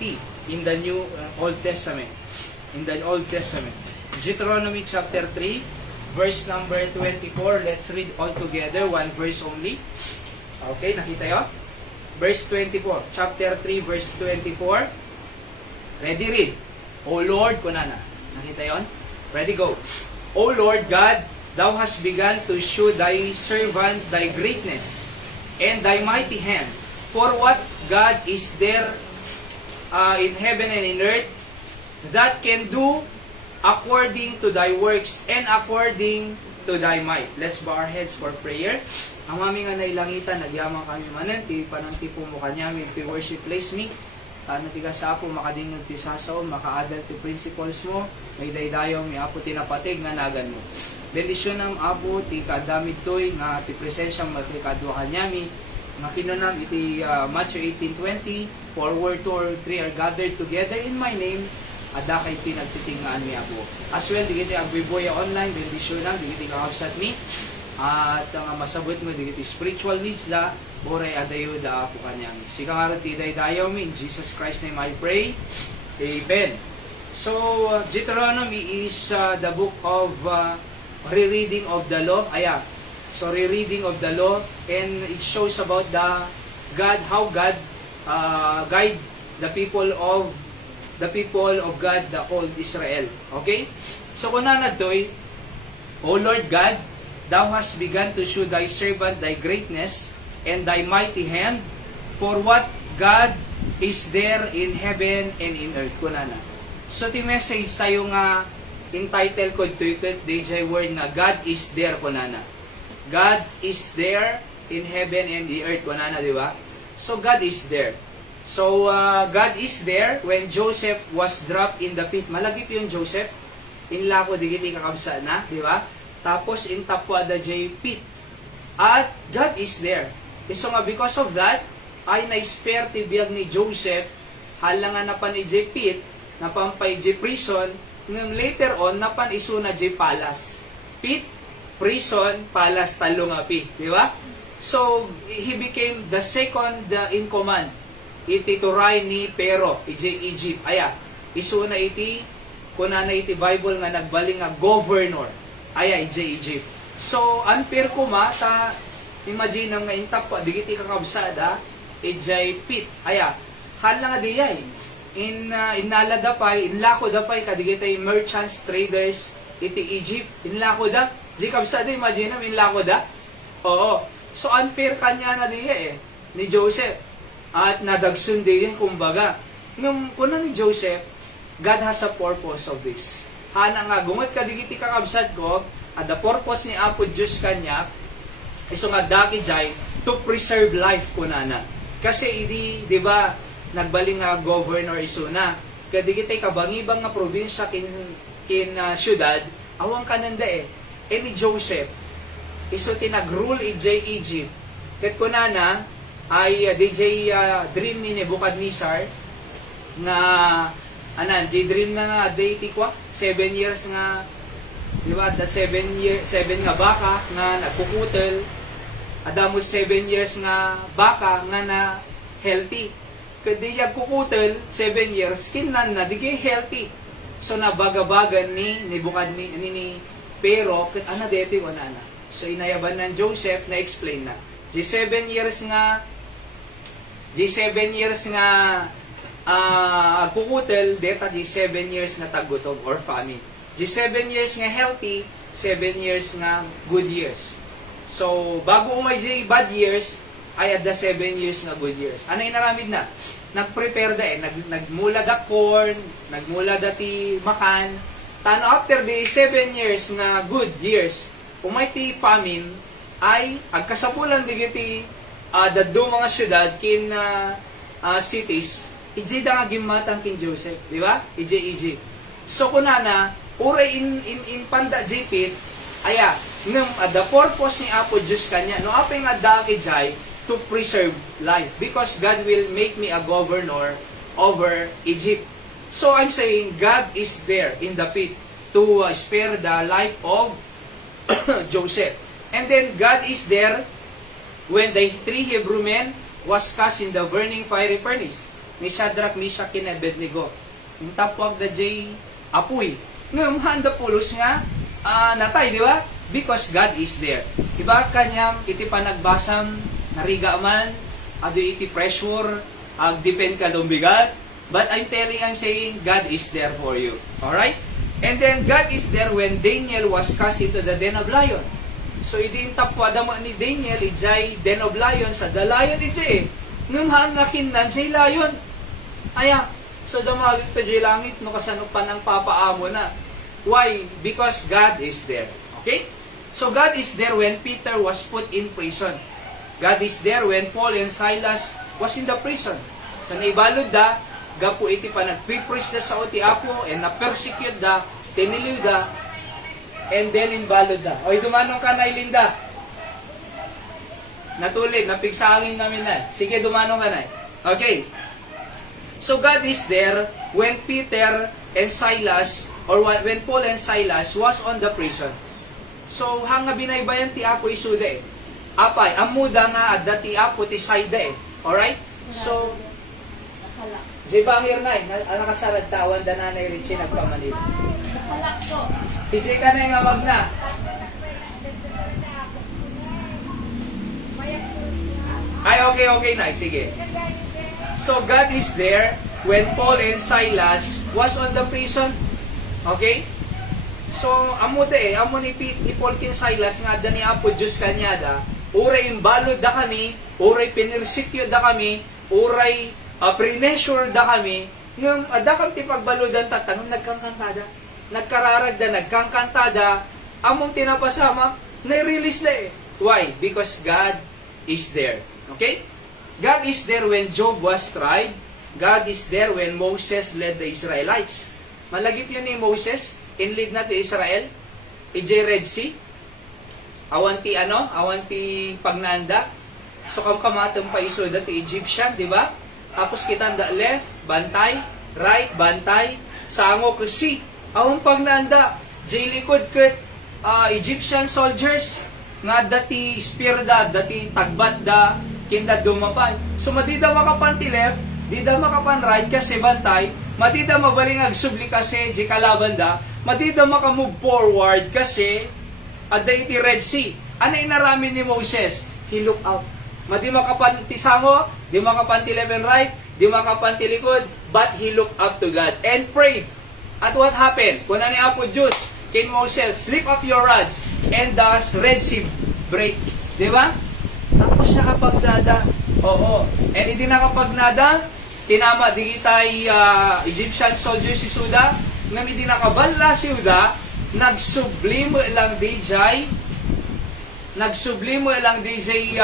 deity in the Old Testament. In the Old Testament. Deuteronomy chapter 3, verse number 24. Let's read all together, one verse only. Okay, nakita yun? Verse 24. Chapter 3, verse 24. Ready, read. O Lord, kunana. Nakita yun? Ready, go. O Lord God, Thou hast begun to shew Thy servant Thy greatness and Thy mighty hand. For what God is there in heaven and in earth that can do according to Thy works and according to Thy might. Let's bow our heads for prayer. Ang mami nga nailangitan, nagyamang kami manan, ti pananti po mo kanyami, ti worship place me. Natiga sa apo, makadingog ti sasaw, makaadal ti principles mo, may daydayaw, may apo tinapatig nga nagan mo. Bendisyon ng apo, ti kadamit to'y, nga ti presensyang magkikadwa kanyami, nga kinunam iti Matthew 18:20, for where 2 or 3 are gathered together in my name, ada kay pinagtitingaan mi apo. As well, digiti agbiboya online, bendisyon lang, digiti kakabsat mi, at ang masabot mo, digiti spiritual needs da, oray adayo da apo kanyang. Sikangarot ti daydayaw mi, in Jesus Christ name I pray. Amen. So, Deuteronomy is the book of rereading of the law. So rereading of the law, and it shows about the God, how God guide the people of God, the old Israel. Okay? So kuna na doy, O Lord God, Thou hast begun to shew Thy servant Thy greatness and Thy mighty hand, for what God is there in heaven and in earth. Kuna na. So ti message tayo nga entitled ko ito, DJ word nga God is there, kunana. God is there in heaven and the earth, kunana, di ba? So God is there. So God is there when Joseph was dropped in the pit. Malagip yung Joseph. Inla ko digiti kakabsa na, di ba? Tapos in tapwa the J pit. At God is there. So nga because of that, ay na-spare ti biyag ni Joseph, halangan na pa ni J pit, napampay J prison, ngam later on, napan iso na J palace. Pit, prison, palace, talong api. Di ba? So, he became the second in command. Iti turay ni Pero, iti Egypt. Iso na iti, kuna na iti Bible nga nagbaling nga governor. Iti Egypt. So, unfair ko ta, imagine nga intap pa, digiti kakabsada, iti pit. Hala nga diyay. Inala dapay, inlako dapay, kadigitay merchants, traders, iti Egypt, inlako da. Di kabsada, imagine namin, inlako da. Oo. So, unfair kanya na diya ni Joseph. At nadagsun diya, kumbaga. Kuna ni Joseph, God has a purpose of this. Hana nga, gungot kadigiti kakabsad ko, at the purpose ni Apo Diyos kanya, iso nga daki jay, to preserve life kunana. Kasi di ba, nagbaling nga governor isuna. Kadigitay kabangibang nga probinsya kin syudad, awang kananda ni Joseph, iso tinag-rule Egypt. Kat kunana, ay DJ dream ni Nebuchadnezzar, nga, dream na nga, deity kwa, 7 years nga, di ba, that 7 nga baka, nga nagkukutel, adamos 7 years nga baka, nga na healthy. Kadi siya kukutel, 7 years, kinan na, di healthy. So, nabagabagan ni Pero, deti o na. So, inayaban ng Joseph, na-explain na. G7 years nga, kukutel, deta G7 years nga tagutom or famine. G7 years nga healthy, 7 years nga good years. So, bago umay bad years, ay ada 7 years nga good years. Ano inaramid na? Nag-prepare da nagmula da corn, nagmula da ti makan. Tano after the 7 years nga good years, umay ti famine, ay agkasapulan digiti daddo mga syudad kin cities, ije da nga gimatang kin Joseph, di ba? Ije Egypt. So kunana, ure in panda jipit, ngam the purpose ni Apo Diyos kanya, no apay nga daki jay, to preserve life because God will make me a governor over Egypt. So I'm saying God is there in the pit to spare the life of Joseph. And then God is there when the 3 Hebrew men was cast in the burning fiery furnace. ni Shadrach, Meshach, and Abednego. Yung tapwag da J apoy. Ngam handa pulos nga natay, di ba? Because God is there. Diba kanyang iti panagbasam nariga man, ado iti pressure, depend ka lumbigat. But I'm saying God is there for you. Alright? And then God is there when Daniel was cast into the den of lion. So idin tapwada mo ni Daniel ijay den of lion sa the lion ijay. Ngam hangakin nan jay lion. Aya, so damagit ta jay langit no kasano pa ng papaamo na. Why? Because God is there. Okay? So God is there when Peter was put in prison. God is there when Paul and Silas was in the prison. Sa naibalod da, gapo iti pa nagpipreach da sa oti apo and na-persecute da, tiniliw da, and then inbalod da. Oy, dumanong ka na, Linda. Natulig, napigsangin namin na. Sige, dumanong ka na. Okay. So God is there when Peter and Silas, or when Paul and Silas was on the prison. So, hanga binaybayan ti Apo isuda eh. Apay, amuda nga adda ti Apo ti sayda eh. Alright? So, Jibangir na eh. Nakasarad tawan da nanay Richie nagpamanil. TJ ka na yung awag na. Ay, okay na. Sige. So, God is there when Paul and Silas was on the prison. Okay? So, amo ni Paul kin Silas nga da ni Apo Diyos kanyada, uray imbalod da kami, uray pinirsikyo da kami, uray pre-measure da kami, ngam ada kam ti pagbalodan ta tanong nagkangkantada, nagkararag da nagkangkantada, among tinapasama, na-release na eh. Why? Because God is there. Okay? God is there when Job was tried. God is there when Moses led the Israelites. Malagip yun ni Moses, in-lead na ti Israel, ije Red Sea, awanti pagnanda, so kamatong pa iso da ti Egyptian, di ba? Tapos kita da left, bantay, right, bantay, sango ko sea, awang pagnanda, jay likod ket Egyptian soldiers, nga dati spear da, dati tagbat da, kinda dumapay. So madida makapan ti left, dida makapan right kasi bantay, madida mabaling agsubli kasi di kalaban da, madida makamove forward kasi adda iti Red Sea. Ano inarami ni Moses? He look up. Madi makapan ti sango, di makapan ti left and right, di makapan ti likod, but he looked up to God and prayed. At what happened? Kuna ni Apo Diyos, kay Moses, slip up your rods, and thus Red Sea break. Di ba? Tapos nakapagdada. Oo. And hindi nakapagnada, tinama di kitay Egyptian soldier si Suda, nga hindi nakabala si Suda, nagsublimo lang DJ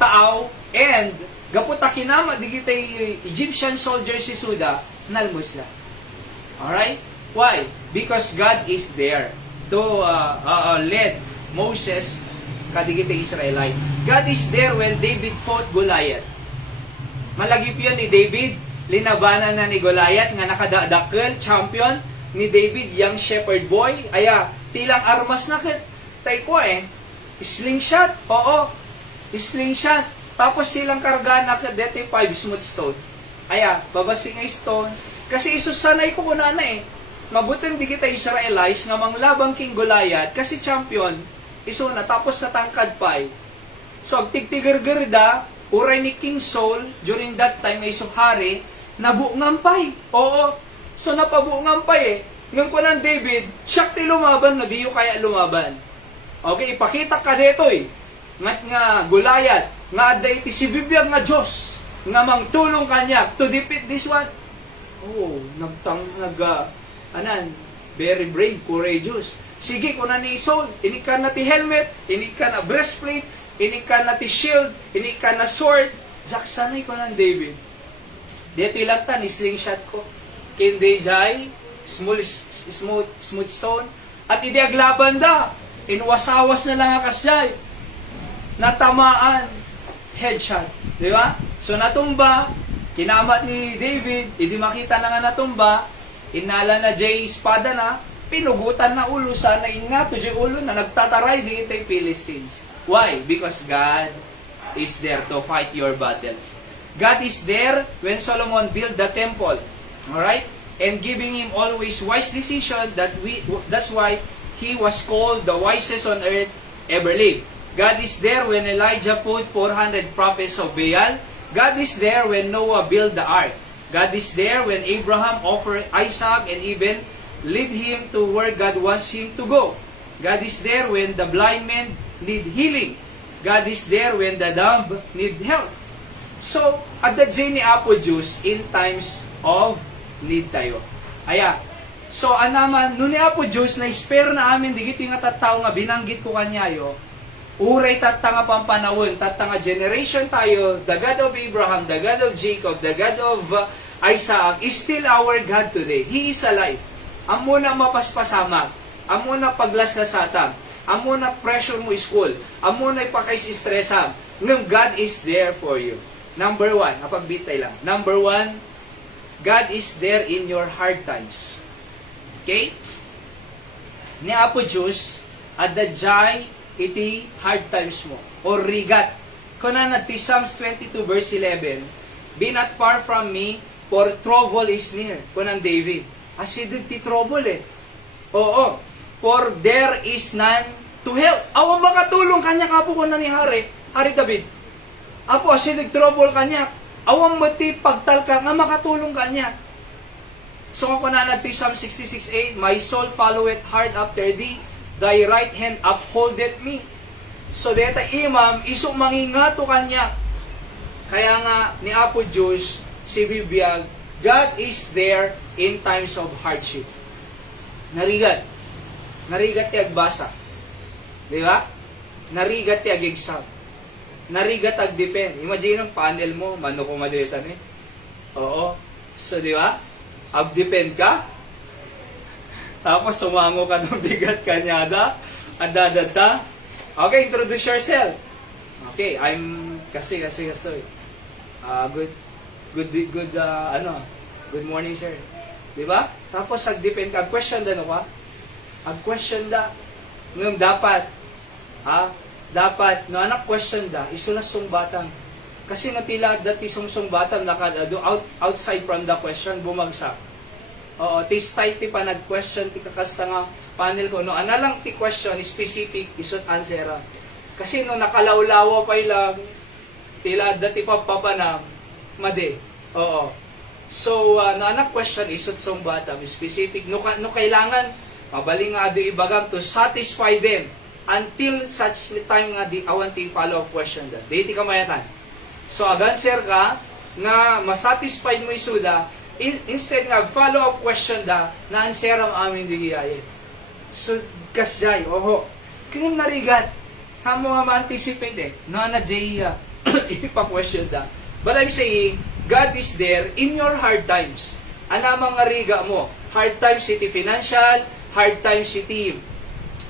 taaw, and gaputa kinama di kitay Egyptian soldier si Suda, nalmus la. Alright? Why? Because God is there to lead Moses kadigit Israelite. God is there when David fought Goliath. Malagip yan ni David, linabanan na ni Goliath nga nakadakkel, champion ni David, young shepherd boy. Aya, tilang armas na tay ko slingshot. Oo, slingshot. Tapos silang karga na dete 5 smooth stone. Aya, babasing nga stone. Kasi isusanay ko kuna na mabuting di kita Israelites nga manglabang king Goliath kasi champion iso na tapos sa tangkad pa so tigtigergerda uray ni King Saul during that time ay hari nabuungampay. Oo, so napabuungampay ngam ko ng David siyak ti lumaban no diyo kaya lumaban. Okay, ipakita ka dito nga Goliath nga adda iti sibibiyag nga Dios nga mangtulong kanya to defeat this one. Oh, very brave, courageous. Sige, kuna ni Saul, inikan na ti helmet, inikan na breastplate, inikan na ti shield, inikan na sword. Jaksanay ko ng David. Dito ilang ta, ni slingshot ko. Kindi jay, smooth stone, at idi aglaban da. Inwasawas na lang akasyay. Natamaan, headshot. Di ba? So natumba, kinamat ni David, hindi makita na nga natumba, inala na jay espada na, pinugutan na ulo, sana ingato jay ulo na nagtataray di itay Philistines. Why? Because God is there to fight your battles. God is there when Solomon built the temple. Alright? And giving him always wise decision, that's why he was called the wisest on earth ever lived. God is there when Elijah put 400 prophets of Baal. God is there when Noah built the ark. God is there when Abraham offered Isaac and even lead him to where God wants him to go. God is there when the blind man need healing. God is there when the dumb need help. So, at the day ni Apo Diyos, in times of need tayo. Aya. So, anaman, nun ni Apo Diyos, na spare na amin, digit yung tattao nga, binanggit ko kanyayo, uray tatanga pampanawon, tatanga generation tayo, the God of Abraham, the God of Jacob, the God of Isaac, is still our God today. He is alive. Amo na mapaspasama, amo na paglaslasatang, amo na pressure mo school, amo na ipakais-stressam, ng God is there for you. Number one, napagbitay lang. Number one, God is there in your hard times. Okay? Ni Apo Diyos, adadjay iti hard times mo, or rigat. Kunan ti Psalms 22 verse 11, be not far from me, for trouble is near. Kunan David. Asidid ti trouble eh. Oo. For there is none to help. Awang makatulong kanya kapo ko na ni Hari David. Apo, asidid trouble kanya. Awang mati pagtalka nga makatulong kanya. So ako na ti Psalm 66:8, my soul followeth hard after thee, thy right hand upholdeth me. So deta imam, isong mangingato kanya. Kaya nga ni Apo Diyos, si Bibiyag, God is there in times of hardship. Narigat. Narigat ti agbasa. Di ba? Narigat ti ag-exam. Narigat ag-depend. Imagine ang panel mo, mano ko madilitan eh. Oo. So di ba? Ag-depend ka. Tapos sumango ka ng bigat kanyada. Adadata. Okay, introduce yourself. Okay, I'm kasi. Good morning, sir. Di ba? Tapos ag-depend ka. Question da no ka? Ag-question da. Ngayon dapat, dapat, no anak question da, isulas song batang. Kasi natila dati song batang outside from the question, bumagsak. Oo, tis tight ti pa nag-question, ti kakasta nga panel ko, no, analang ti question, specific, isot answer. Kasi no, nakalawlawa pa ilang, tila dati pa papanam, made. Oo. So, no, anak question, isot song bata, specific, no kailangan, mabaling nga do ibagam to satisfy them until such time nga di awan ti follow-up question da. Di ka mayatan. So, ag-answer ka, nga masatisfied mo isuda, instead nga follow-up question da, na answer ang aming digiyayet. So, kasjay, oho, kanyang narigat, hamo nga ma-anticipate eh, na na-jaya, ipa-question da. But I'm saying, God is there in your hard times. Anamang nga riga mo, hard times city financial, hard times city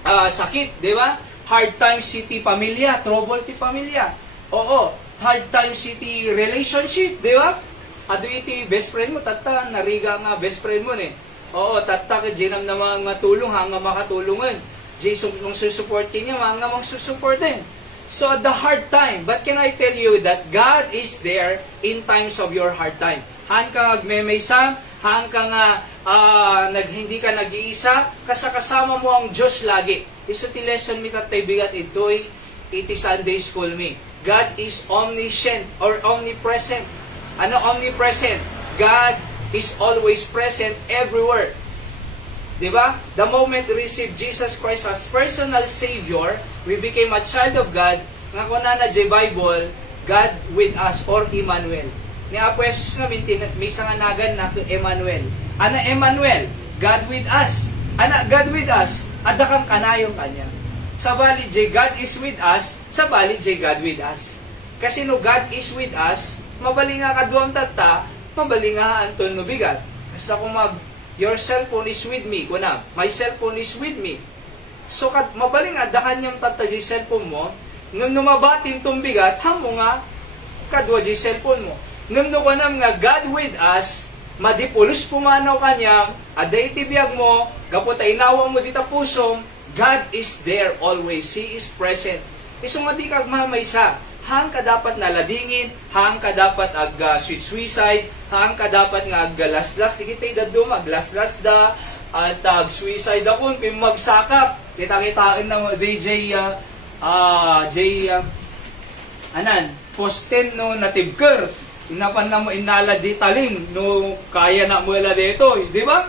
sakit, di ba? Hard times city pamilya, trouble ti pamilya. Oo, hard times city relationship, di ba? Ado iti best friend mo, tata, nariga nga best friend mo ne. Oo, tata, jinam na mga matulong, hanga makatulungan. Jason, kung susuportin niya, hanga mong susuportin. So, at the hard time, but can I tell you that God is there in times of your hard time? Haan ka agmemaysa, haan ka nga hindi ka nag-iisa, kasama mo ang Diyos lagi. Iso ti lesson mi tatay bigat ito'y iti Sunday school mi. God is omniscient or omnipresent. Ano omnipresent? God is always present everywhere. Diba? The moment we receive Jesus Christ as personal Savior, we became a child of God. Nga kung na Bible, God with us or Emmanuel. Ni Apo Jesus nga may sanganagan na to Emmanuel. Ana Emmanuel, God with us. Ana God with us, ada kang kanayong kanya. Sa bali J, God is with us. Sa bali J, God with us. Kasi no God is with us, mabali nga kaduang tata, mabali nga anton no bigat. Basta kung your cellphone is with me, kuna, my cellphone is with me. So, mabaling nga, dahan niyang tata di cellphone mo, nung numabatin tong bigat, hamo nga, kadwa di cellphone mo. Nung nukanam nga, God with us, madipulus pumanaw kanyang, aday tibiyag mo, kapot ay inawang mo dita pusong, God is there always. He is present. Isong madi kag mamaysa, hang ka dapat naladingin, hang ka dapat suicide, hang ka dapat nga aglaslas, sige tayo daduma, aglaslas da, at suicide akon, kung magsakap, kita-kitaan ng DJ, posten no natibker, inapan na mo inala di talim, no kaya na mo ila dito, di ba?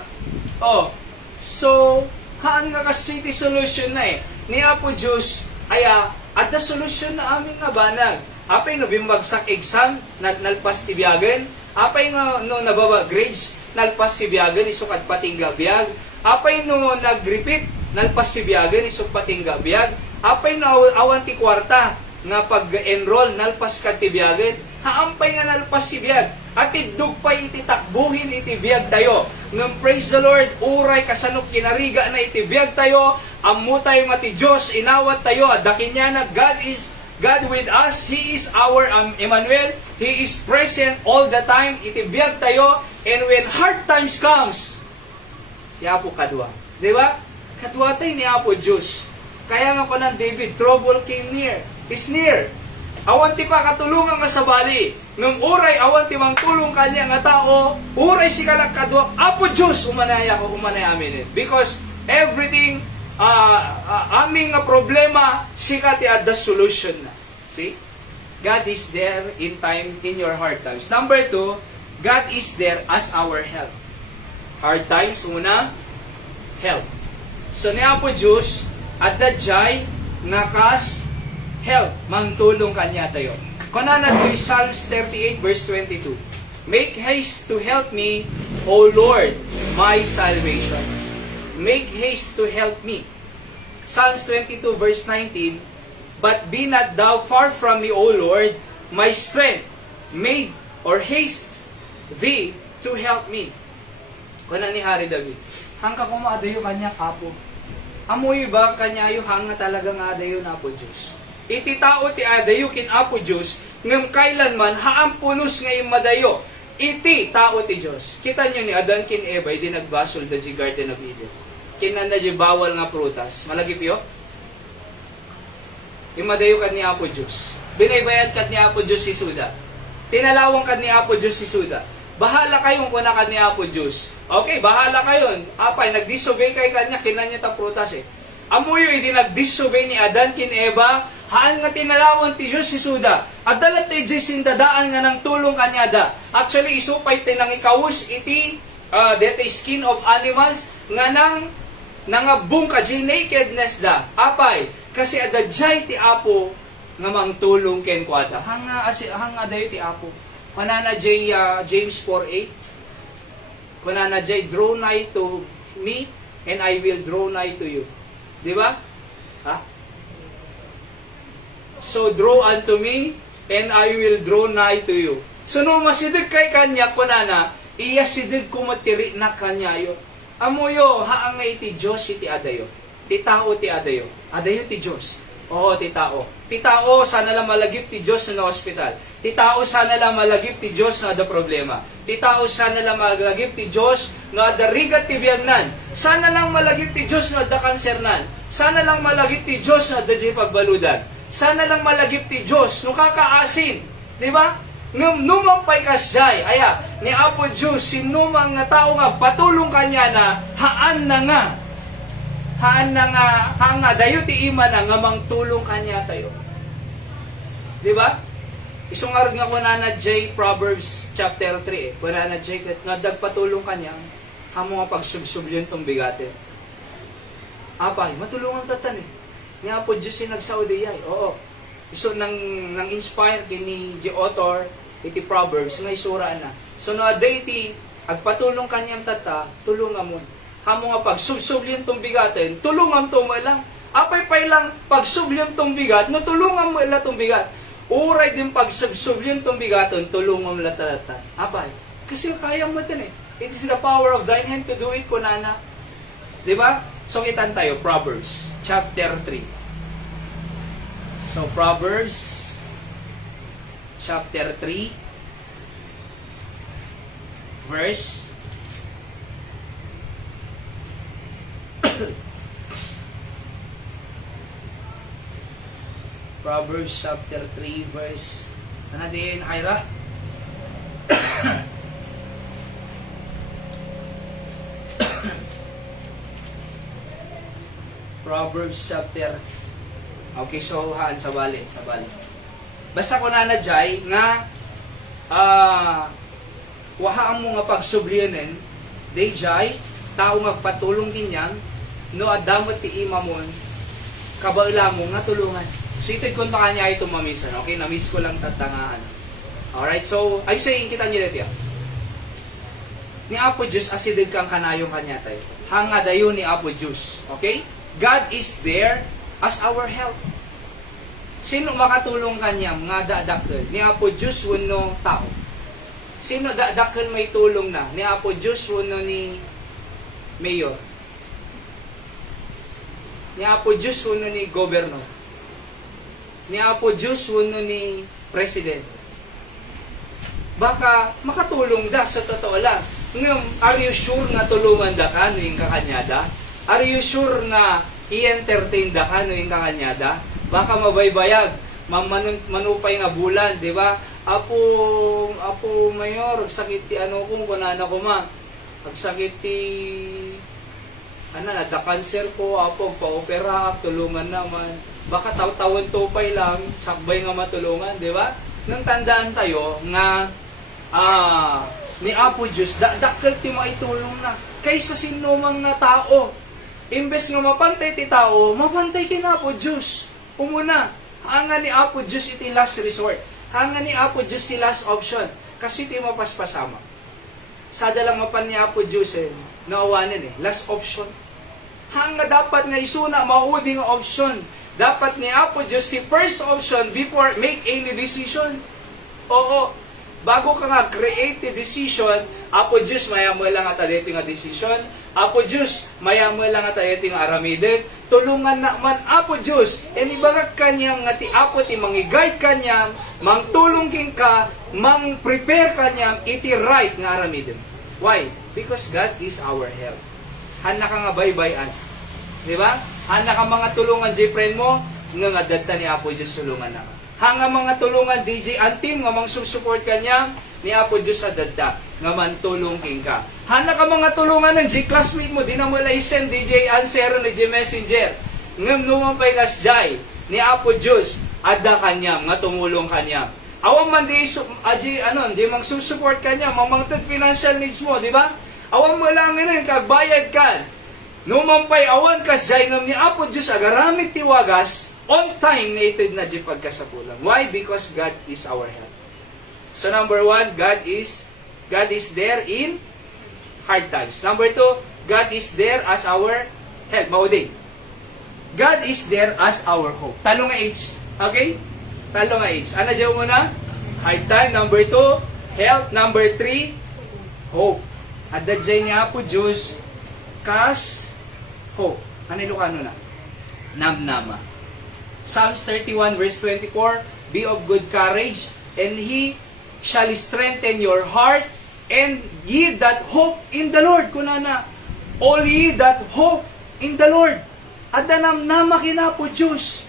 Oh, so, haan nga kasi ti solution na ni Apo Diyos, aya, at the solution na aming nga banag. Apay no bimbagsak exam, nalpas ti biyagan. Apay no nababa grades, nalpas si biyagan, isukad patingga biyag. Apay no nag-repeat, nalpas si biyagan, isuk patingga biyag. Apay no awan ti kwarta, nga pag-enroll, nalpas ka ti biyagan. Haampay nga nalpas si biyag. At idugpay iti takbuhin iti biyag tayo. Ngam praise the Lord, uray kasanok kinariga na iti biyag tayo. Ammo tayo mati Diyos, inawat tayo. Dakin niya na God with us. He is our Emmanuel. He is present all the time. Iti biyag tayo. And when hard times comes, yapo kadwa. Di ba? Kadwa tayo ni Apo Diyos. Kaya nga ko ng David, trouble came near. Is near. Awan ti pa katulungan nga sa bali. Ngam uray awan ti mang tulong kanya nga tao, uray si kanak kadwa. Apo Diyos, umanaya ko, umanaya amin. Because everything, aming problema, sika ti at the solution na. See? God is there in time, in your hard times. Number 2, God is there as our help. Hard times, una, help. So ni Apo Diyos, at the jay, nakas, help, mangtulong kanya tayo. Kuna na Psalms 38 verse 22. Make haste to help me, O Lord, my salvation. Make haste to help me. Psalms 22 verse 19. But be not thou far from me, O Lord, my strength, made or haste thee to help me. Kuna ni Hari David. Hangka kumadayo kanya kapo. Amoy ba kanya yung hanga talaga nga adayo na po Diyos. Iti tao ti adayo kin Apo Diyos, ngam kailanman haampunos ngayon madayo. Iti tao ti Diyos. Kita nyo ni Adan kin Eva, di nagbasol da di Garden of Eden. Kinan na di bawal nga prutas. Malagip yo? Imadayo kan ni Apo Diyos. Binaybayad kat ni Apo Diyos si Suda. Tinalawang kat ni Apo Diyos si Suda. Bahala kayong kuna kat ni Apo Diyos. Okay, bahala kayon. Apay, nagdisobey kay kanya, kinan niya ta prutas Amuyo hindi nag-disobey ni Adan kin Eva, haan nga tinalawan ti Diyos si Suda. At dalat ti Diyos sindadaan nga ng tulong kanya da. Actually, isupay ti nang ikawus iti dete skin of animals nga nang nangabung ka nakedness da. Apay, kasi adadjay ti Apo nga mang tulong ken kwada. Hanga dayo ti Apo. Panana jay James 4:8. Panana jay draw nigh to me and I will draw nigh to you. Di ba? Ha? So, draw unto me, and I will draw nigh to you. So, no masidig kay kanya, kunana, iya sidig kumatiri na kanyayo. Amoyo, haangay ti Diyos iti adayo. Ti tao ti adayo. Adayo ti Diyos. Oo, ti tao. Ti tao, sana lang malagip ti Diyos na hospital. Ti tao, sana lang malagip ti Diyos na ada problema. Ti tao, sana lang malagip ti Diyos na ada rigat ti biyagnan. Sana lang malagip ti Diyos na ada kansernan. Sana lang malagip ti Diyos na ada di pagbaludan. Sana lang malagip ti Diyos no kakaasin. Di ba? Numang pay kasyay. Aya, ni Apo Diyos, sinumang nga tao nga patulong kanya na haan na nga. Haan nga, dayo ti ima na nga mang tulong kanya tayo. Di ba? Isungarag nga kuna na J Proverbs chapter 3 kuna na J nga dagpatulong kanya hamo nga pagsubsubyon tong bigate. Apay, matulungan tatan Nga po Diyos yung nagsaudi ay. Oo. So nang inspire kini J author iti Proverbs nga isura na. So no aday ti agpatulong kanyang tata, tulungan mo. Hamo nga pagsubsubyon tong bigaten, tulungan to mo lang. Apay lang pagsubyon tong bigat, no tulungan mo ila tong bigat. Uray din pagsubsubyon tong bigaton, tulungan mo latatan. Apay, kasi kaya mo din It is the power of thine hand to do it, kunana. Diba? So kitan tayo, Proverbs chapter 3. So Proverbs chapter 3 verse Proverbs chapter 3 verse, ano din, Ira? Proverbs chapter, okay, so haan, sabali. Basta ko na jay nga, wahaan mo nga pagsublianin, day jay, tao magpatulong kinyang, no adamot ti imamon, kabaila mo nga tulungan. So itid kung baka niya ito mamisan, okay, namiss ko lang tatangaan. Alright, so, I'm saying, kita niyo dito yan. Ni Apo Diyos, asidid kang kanayong kanya tayo. Hanga dayo ni Apo Diyos, okay? God is there as our help. Sino makatulong kanyang nga dadakkel? Ni Apo Diyos wano tao. Sino dadakkel may tulong na? Ni Apo Diyos wano ni mayor. Ni Apo Diyos wano ni gobernador. Ni Apo Diyos wano ni president. Baka makatulong da sa totoo lang. Ngayon, are you sure na tulungan da ka no yung kakanyada? Are you sure na i-entertain da ka no yung kakanyada? Baka mabaybayag, manupay nga bulan, di ba? Apo mayor, sakit ti ano kung kunana ko ma. Agsakit ti da cancer ko, apo pa-opera, tulungan naman. Baka taw-tawan tupay lang, sakbay nga matulungan, di ba? Nang tandaan tayo nga ni Apo Diyos, dakkel ti maitulong na. Kaysa sino mang na tao. Imbes nga mapantay ti tao, mapantay kina Apo Diyos. Umuna, hanga ni Apo Diyos iti last resort. Hanga ni Apo Diyos ti last option. Kasi ti mapaspasama. Sada lang mapan ni Apo Diyos naawanin last option. Hanga dapat nga isuna, maudi nga option. Dapat ni Apo Diyos ti first option before make any decision. Oo, bago ka nga create the decision, Apo Diyos, maya mo lang ata dito nga decision. Apo Diyos, maya mo lang ata dito nga aramidin. Tulungan na man, Apo Diyos, inibagak kanyang nga ti Apo ti mangi-guide kanyang, mangtulong king ka, mang-prepare kanyang, iti right nga aramidin. Why? Because God is our help. Hana ka nga baybayan. Di ba? Hana ka mga tulungan, friend mo, nga dadta ni Apo Diyos tulungan na ka. Hanga mga tulungan DJ Antim nga mang support kanya ni Apo Diyos sa dadda nga man tulong king ka. Hana ka mga tulungan ng G-classmate mo, di na mo send DJ Answer ni G Messenger. Ngam numan pa'y kasjay ni Apo Diyos adda kanya nga tumulong kanya. Awang man di di mang support kanya, mamangtad financial needs mo, di ba? Awang mo lang ngayon kagbayad ka. Numan pa'y awan kasjay ngam ni Apo Diyos agaramit tiwagas on time nated na di pagkasapulan. Why? Because God is our help. So number 1, God is there in hard times. Number 2, God is there as our help. Mauding. God is there as our hope. Talo nga H. Okay? Talo nga H. Ano dyan muna? Hard time. Number 2, help. Number 3, hope. At dyan niya po Diyos, kas, hope. Ano Ilocano na? Namnama. Psalms 31 verse 24, be of good courage, and He shall strengthen your heart, and ye that hope in the Lord. Kunana, all ye that hope in the Lord. At namnama kina po Diyos.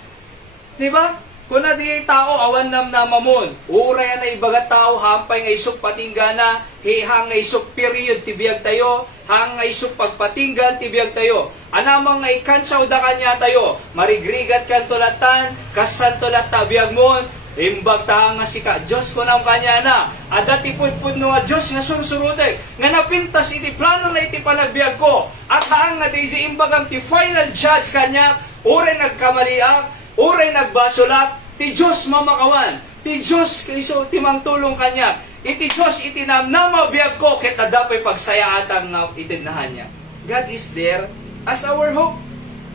Diba? Kuna di tao, awan namnamamon. Uray na ibaga tao, hampay nga isok patinggana, hang nga isok period tibiyag tayo, hang nga isok pagpatinggan tibiyag tayo. Anamang nga ikantsaw da kanya tayo, marigrigat kan tulatan, kasan tulat tabiyag mon, imbag taang nga sika, Diyos ko nang kanya na, adat ipudpud no nga Diyos nga sursurutay, nga napintas iti plano na iti panagbiag ko, at haang nga di si imbag ang ti final judge kanya, uray nagkamaliang, uray nagbasulak, ti Diyos mamakawan, ti Diyos kaiso timang tulong kanya, iti Diyos itinamnama biyag ko, ket adapay pagsayaatan nga itinnahan niya. God is there as our hope.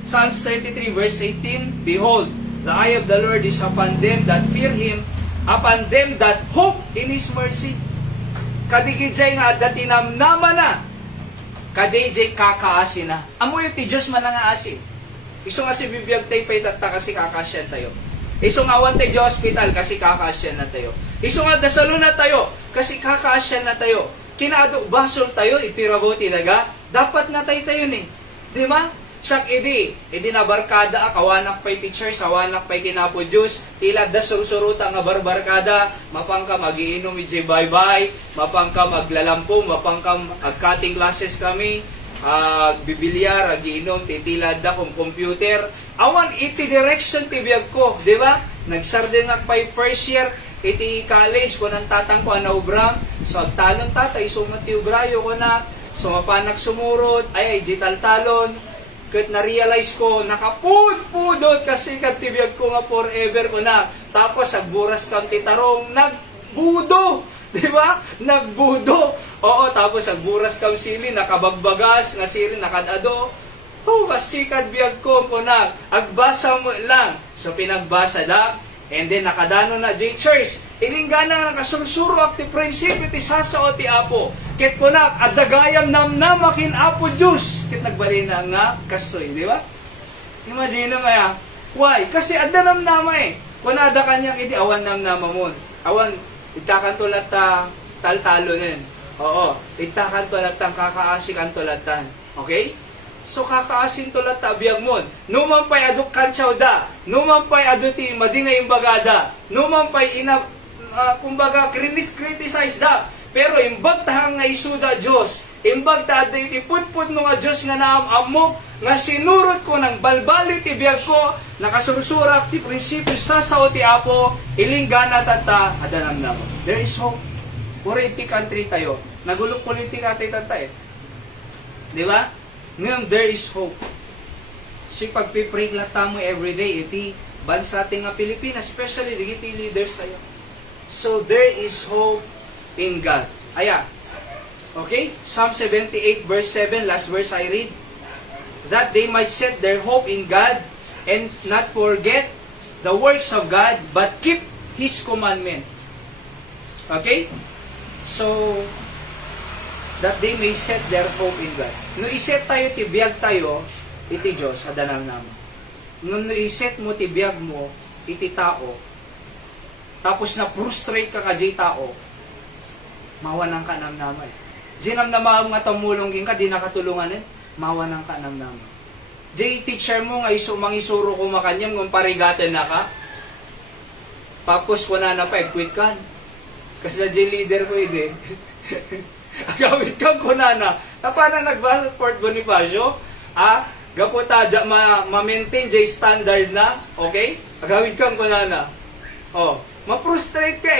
Psalms 33 verse 18, behold, the eye of the Lord is upon them that fear Him, upon them that hope in His mercy. Kadigijay nga adda tinamnama na, kadijay kakaasi na. Amoy ti Diyos man nga asi. Iso nga si bibiyag tayo pa'y tatta kasi kakasyan tayo. Iso nga awan tayo di hospital kasi kakasyan na tayo. Iso nga dasalo na tayo kasi kakasyan na tayo. Kinaado basol tayo, itirabo talaga, dapat na tayo ni. Di ba? Siyak edi na barkada kawanak pa'y teachers, kawanak pa'y kinapo Diyos, tila da sursuruta nga barbarkada, mapangka magiinom iti bye-bye, mapangka maglalampong, mapangka cutting classes kami, bibilyar, agiinom, titilad da kung computer. Awan iti direction ti biyag ko, di ba? Nagsardin nga pa'y first year, iti college, kung ang tatang ko na ubram, so talon tatay, sumati ubrayo ko na, sumapanak sumurot, ay digital talon, kat na-realize ko, nakapud-pudot kasi katibiyag ko nga forever ko na. Tapos, agburas kang titarong, nagbudo! Di ba? Nagbudo! Oo, tapos agburas kang sili, nakabagbagas, nga sili, nakadado. Oh, kasi katibiyag ko na, agbasa mo lang. So, pinagbasa lang. And then, nakadano na, J-Church, ilinggana nga nakasursuro ak ti prinsipyo ti sasao ti Apo. Ket ko na, adagayam namnamakin Apo Diyos. Ket nagbalina nga kastoy, di ba? Imagine kaya, why? Kasi ada namnama Kung ada kanyang hindi, awan namnama mo. Awan, itakan tulat ta taltalo nin. Oo, itakan tulat tang kakaasik ang tulatan. Okay? So kakaasin tulat tabiyag mon. Numampay aduk kantsaw da. Numampay aduti madingay imbagada. Numampay kumbaga criticize da. Pero imbag tahang nga isuda Diyos. Imbag ta aday iputput no nga Diyos nga naamamok. Nga sinurot ko ng balbali ti biyag ko. Nakasursurak ti prinsipyo sa sao ti Apo. Ilinggana tata adanam namo. There is hope. Purity country tayo. Nagulong politika tayo tata Di ba? Ngayon, there is hope. Si pagpipray lang tamo everyday, iti bansa ating nga Pilipinas, especially digiti leaders tayo. So, there is hope in God. Aya. Okay? Psalm 78 verse 7, last verse I read. That they might set their hope in God and not forget the works of God, but keep His commandment. Okay? So, that they may set their hope in God. No iset tayo, tibiyag tayo, iti Diyos, adanam namo. No iset mo, tibiyag mo, iti tao, tapos na frustrate ka kajay tao, mawanang ka namnama Ginamnama nga tumulong ka, di nakatulungan mawanang ka namnama. Jay teacher mo nga mangisuro ko makanyam, ng parigatan na ka, tapos wala na pa, quit ka. Kasi na jay leader ko agawid kang kunana. Tapana nagbasa Fort Bonifacio, gaputa ma-maintain jay standard na, okay? Agawid kang kunana. Oh, ma-frustrate ka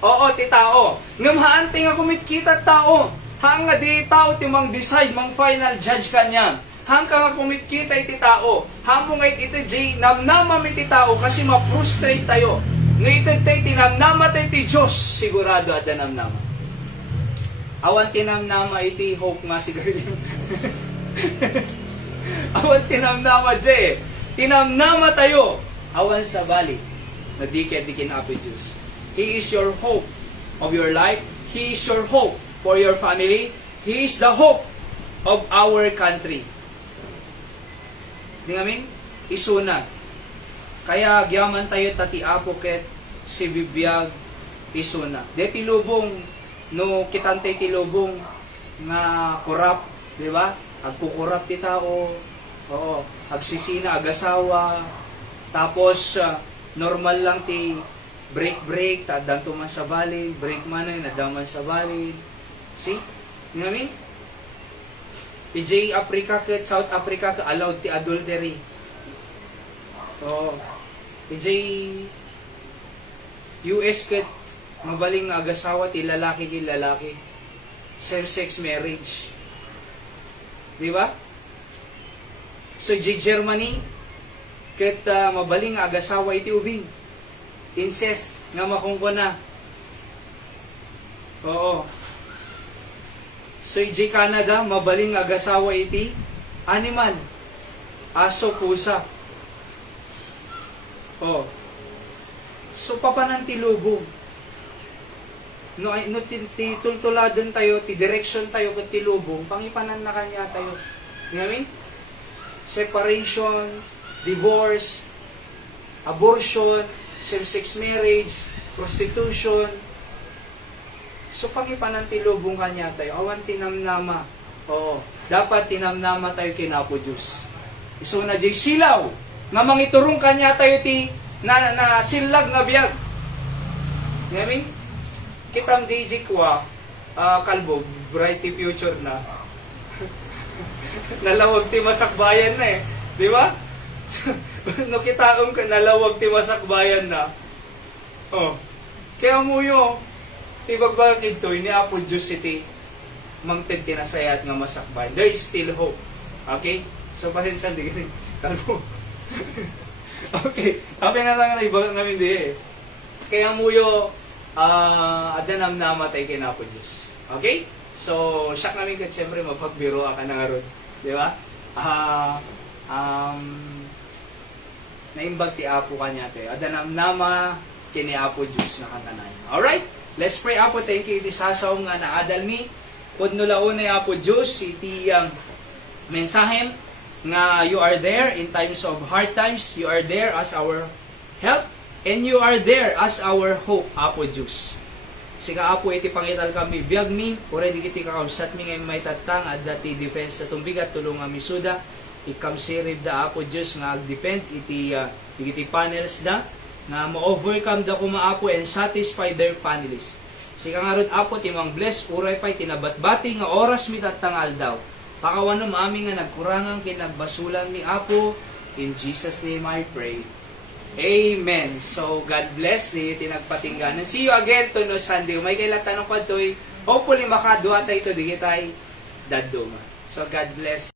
Oo, ti tao. Ngamahaan ti nga kumitkita tao. Hang nga di tao ti mang decide, mang final judge kanya. Hang ka nga kumitkita iti tao. Hamo nga iti jay namnama iti tao kasi ma-frustrate tayo. Ngayon tayo tinamnama tayo ti Diyos, sigurado at namnama. Awan tinamnama iti hope nga siguro. Awan tinamnama jay. Tinamnama tayo. Awan sa bali. Nadikin api Diyos. He is your hope of your life. He is your hope for your family. He is the hope of our country. Di ngamin? Isuna. Kaya gyaman tayo tati apo ket si bibiyag isuna. Deti lubong no kitantay ti lubong nga korap, di ba? Agkukurap ti tao. Oo, agsisina agasawa. Tapos normal lang ti break tadang tuman sa balid, break man ay nadaman sa balid. See? You know what I mean? EJ Africa ket South Africa ka allowed ti adultery. Oo. EJ US ket mabaling nga agasawa ti lalaki ki lalaki. Same-sex marriage. Di ba? So, Germany, ket mabaling nga agasawa iti ubing. Incest, nga makungko na. Oo. So, Canada, mabaling nga agasawa iti animal. Aso, pusa. Oo. So, papanantilubong. No tultuladan tayo, ti direction tayo ket ti lubong, pangipanan na kanya tayo. You know what I mean? Separation, divorce, abortion, same-sex marriage, prostitution. So pangipanan ti lubong kanya tayo. Awan tinamnama. Oo. Dapat tinamnama tayo kinapo Diyos. Iso na jay silaw nga mangiturong kanya tayo ti na silag nga biyag. Ngamin kitang DJ kwa kalbo bright future na. Nalawag ti masakbayan na eh. Di ba? No kitaong ka nalawag ti masakbayan na. Oh. Kaya mo yo tibagbag ito ni Apo Diyos iti mangted tinasayat nga masakbayan. There is still hope. Okay? So pasensya di gani. Kalbo. Okay. Ape na lang na iba namin di eh. Kaya mo yo adanam na matay kay Apo Diyos. Okay? So, siyak namin ka siyempre mapagbiro ka na nga ron. Di ba? Naimbag ti Apo kanya te. Adanam nama kini Apo Diyos na kantanan. Alright? Let's pray Apo. Thank you iti sasaw nga naadal mi. Pudno laon na Apo Diyos iti mensahem nga you are there in times of hard times. You are there as our help. And you are there as our hope, Apo Diyos. Sika Apo iti pangital kami biyag mi, already kiti kakausat mi ngay may tatang at dati defense sa tumbigat tulong nga misuda, ikam sirib da Apo Diyos nga agdepend iti panels da, nga ma-overcome da kuma Apo and satisfy their panelists. Sika nga ron Apo timang bless, uray pa'y tinabatbati nga oras mi tatangal daw. Pakawanom amin nga nagkurangang kinagbasulan mi Apo, in Jesus' name I pray. Amen. So, God bless di tinagpatingganan. See you again to no Sunday. May kailan tanong pa ito'y hopefully makadua tayo ito di kita'y daduma. So, God bless.